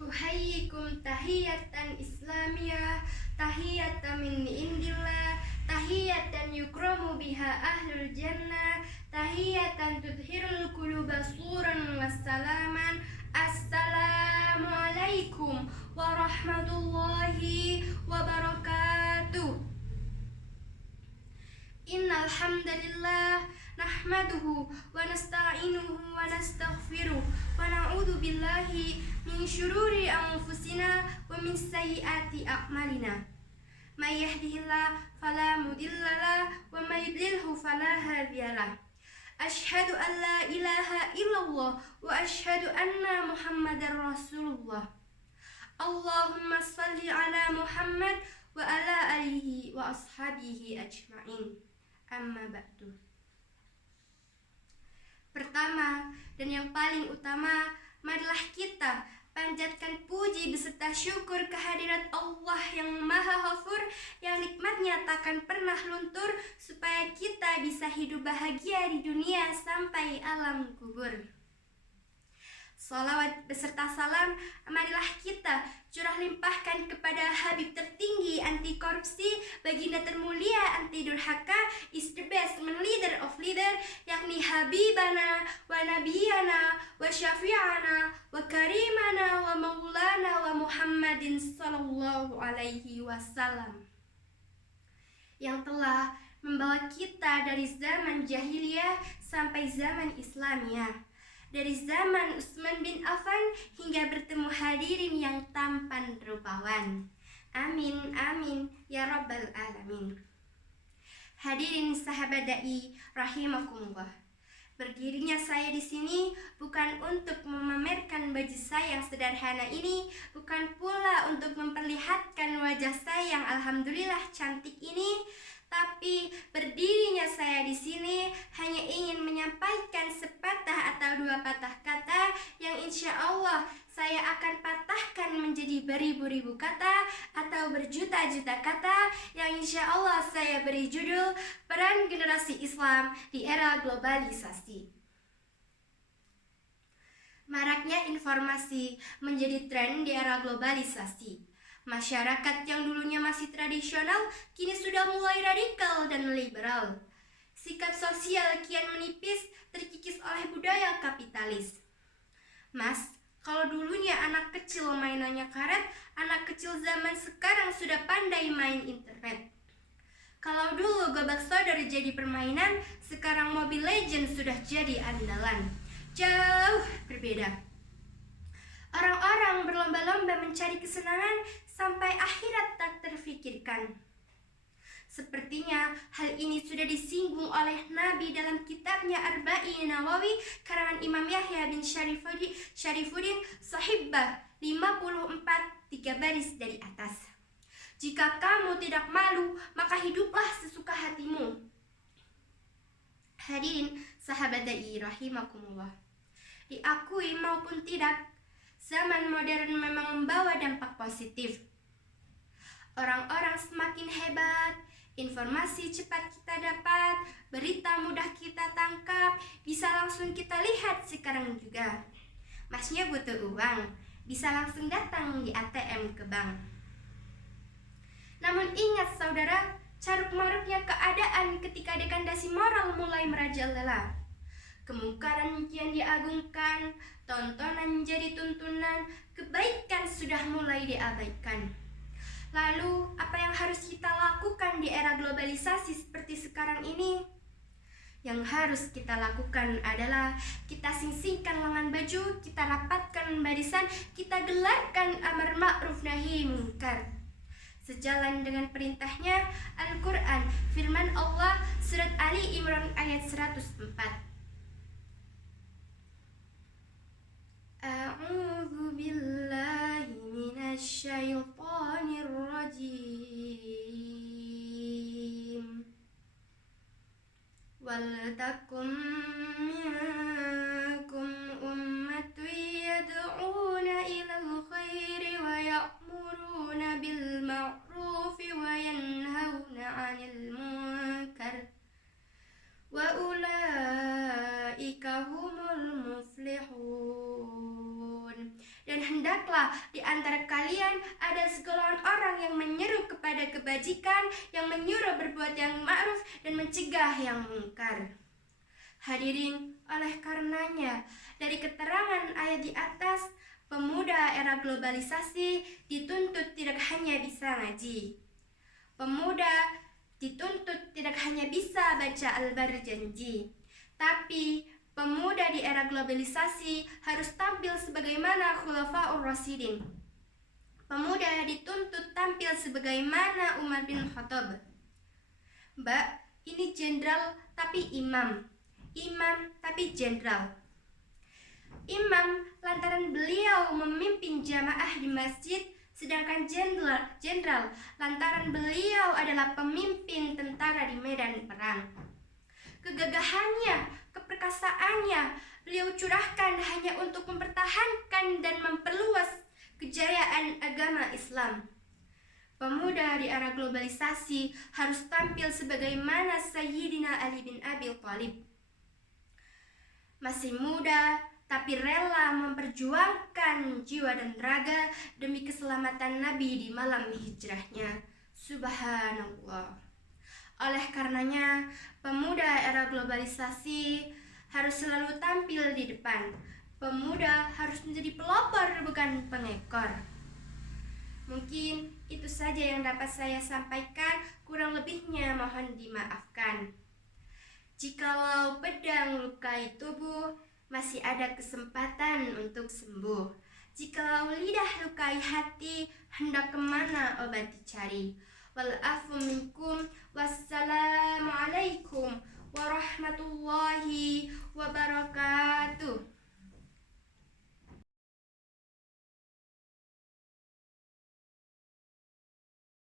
Uhayyikum tahiyatan islamiyah, tahiyatan min indillah, tahiyatan yukramu biha ahlul jannah, tahiyatan tudhirul quluba suran wassalaman. Assalamualaikum warahmatullahi wabarakatuh. Innal hamdalillah nahmaduhu wa nasta'inuhu wa nastaghfiruh wa na'udzu billahi min syururi anfusina wa min sayyiati a'malina. May yahdihillahu fala mudhillalah wa may yudlilhu fala hadiyalah. Asyhadu an la ilaha illallah wa asyhadu anna Muhammadar Rasulullah. Allahumma shalli ala Muhammad wa ala alihi wa ashabihi ajma'in. Amma ba'du. Pertama dan yang paling utama, marilah kita panjatkan puji beserta syukur kehadirat Allah yang Maha Ghafur, yang nikmatnya takkan pernah luntur, supaya kita bisa hidup bahagia di dunia sampai alam kubur. Salawat beserta salam marilah kita curah limpahkan kepada Habib tertinggi anti korupsi, baginda termulia anti durhaka, is the best man leader of leader, yakni Habibana wa Nabiyana wa Syafi'ana wa Karimana wa Maulana wa Muhammadin sallallahu alaihi wasallam, yang telah membawa kita dari zaman jahiliyah sampai zaman Islamiyah, dari zaman Utsman bin Affan hingga bertemu hadirin yang tampan rupawan. Amin, amin, ya rabbal alamin. Hadirin sahabat dai rahimakumullah. Berdirinya saya di sini bukan untuk memamerkan baju saya yang sederhana ini, bukan pula untuk memperlihatkan wajah saya yang alhamdulillah cantik ini, tapi berdirinya saya di sini hanya ingin menyampaikan sepatah atau dua patah kata yang insya Allah saya akan patahkan menjadi beribu-ribu kata atau berjuta-juta kata yang insya Allah saya beri judul Peran Generasi Islam di Era Globalisasi. Maraknya informasi menjadi tren di era globalisasi. Masyarakat yang dulunya masih tradisional kini sudah mulai radikal dan liberal. Sikap sosial kian menipis, terkikis oleh budaya kapitalis. Mas, kalau dulunya anak kecil mainannya karet, anak kecil zaman sekarang sudah pandai main internet. Kalau dulu gobak sodor jadi permainan, sekarang Mobile Legends sudah jadi andalan. Jauh berbeda. Orang-orang berlomba-lomba mencari kesenangan sampai akhirat tak terfikirkan. Sepertinya hal ini sudah disinggung oleh Nabi dalam kitabnya Arba'in Nawawi karangan Imam Yahya bin Syarifuddin Sahibah 54 3 baris dari atas. Jika kamu tidak malu, maka hiduplah sesuka hatimu. Hadirin sahabat dai rahimakumullah. Diakui maupun tidak, zaman modern memang membawa dampak positif. Orang-orang semakin hebat, informasi cepat kita dapat, berita mudah kita tangkap, bisa langsung kita lihat sekarang juga. Masnya butuh uang, bisa langsung datang di ATM ke bank. Namun ingat saudara, caruk-maruknya keadaan ketika degradasi moral mulai merajalela. Kemungkaran kian diagungkan, tontonan jadi tuntunan, kebaikan sudah mulai diabaikan. Lalu, apa yang harus kita lakukan di era globalisasi seperti sekarang ini? Yang harus kita lakukan adalah kita sing-singkan lengan baju, kita rapatkan barisan, kita gelarkan amar ma'ruf nahi munkar. Sejalan dengan perintahnya Al-Quran, firman Allah surat Ali Imran ayat 104. A'udzu billahi minasy syaithanir rajim. Wal takum minkum ummatun yad'una ilal khairi wa ya'muruna bil ma'rufi wa yanhauna 'anil munkar wa ulaika humul muflihun. Dan hendaklah di antara kalian ada segolongan orang yang menyeru kepada kebajikan, yang menyuruh berbuat yang ma'ruf dan mencegah yang mungkar. Hadirin, oleh karenanya, dari keterangan ayat di atas, pemuda era globalisasi dituntut tidak hanya bisa ngaji. Pemuda dituntut tidak hanya bisa baca al-barjanji, tapi pemuda di era globalisasi harus tampil sebagaimana Khulafaur Rasyidin. Pemuda dituntut tampil sebagaimana Umar bin Khattab. Mbak, ini jenderal tapi imam. Imam tapi jenderal. Imam lantaran beliau memimpin jamaah di masjid, sedangkan jenderal lantaran beliau adalah pemimpin tentara di medan perang. Kegagahannya, keperkasaannya beliau curahkan hanya untuk mempertahankan dan memperluas kejayaan agama Islam. Pemuda di era globalisasi harus tampil sebagaimana Sayyidina Ali bin Abi Thalib. Masih muda, tapi rela memperjuangkan jiwa dan raga demi keselamatan Nabi di malam hijrahnya. Subhanallah. Oleh karenanya, pemuda era globalisasi harus selalu tampil di depan. Pemuda harus menjadi pelopor bukan pengekor. Mungkin itu saja yang dapat saya sampaikan, kurang lebihnya mohon dimaafkan. Jikalau pedang lukai tubuh, masih ada kesempatan untuk sembuh. Jikalau lidah lukai hati, hendak kemana obat dicari. Wal-afu minkum, wassalamualaikum warahmatullahi wabarakatuh.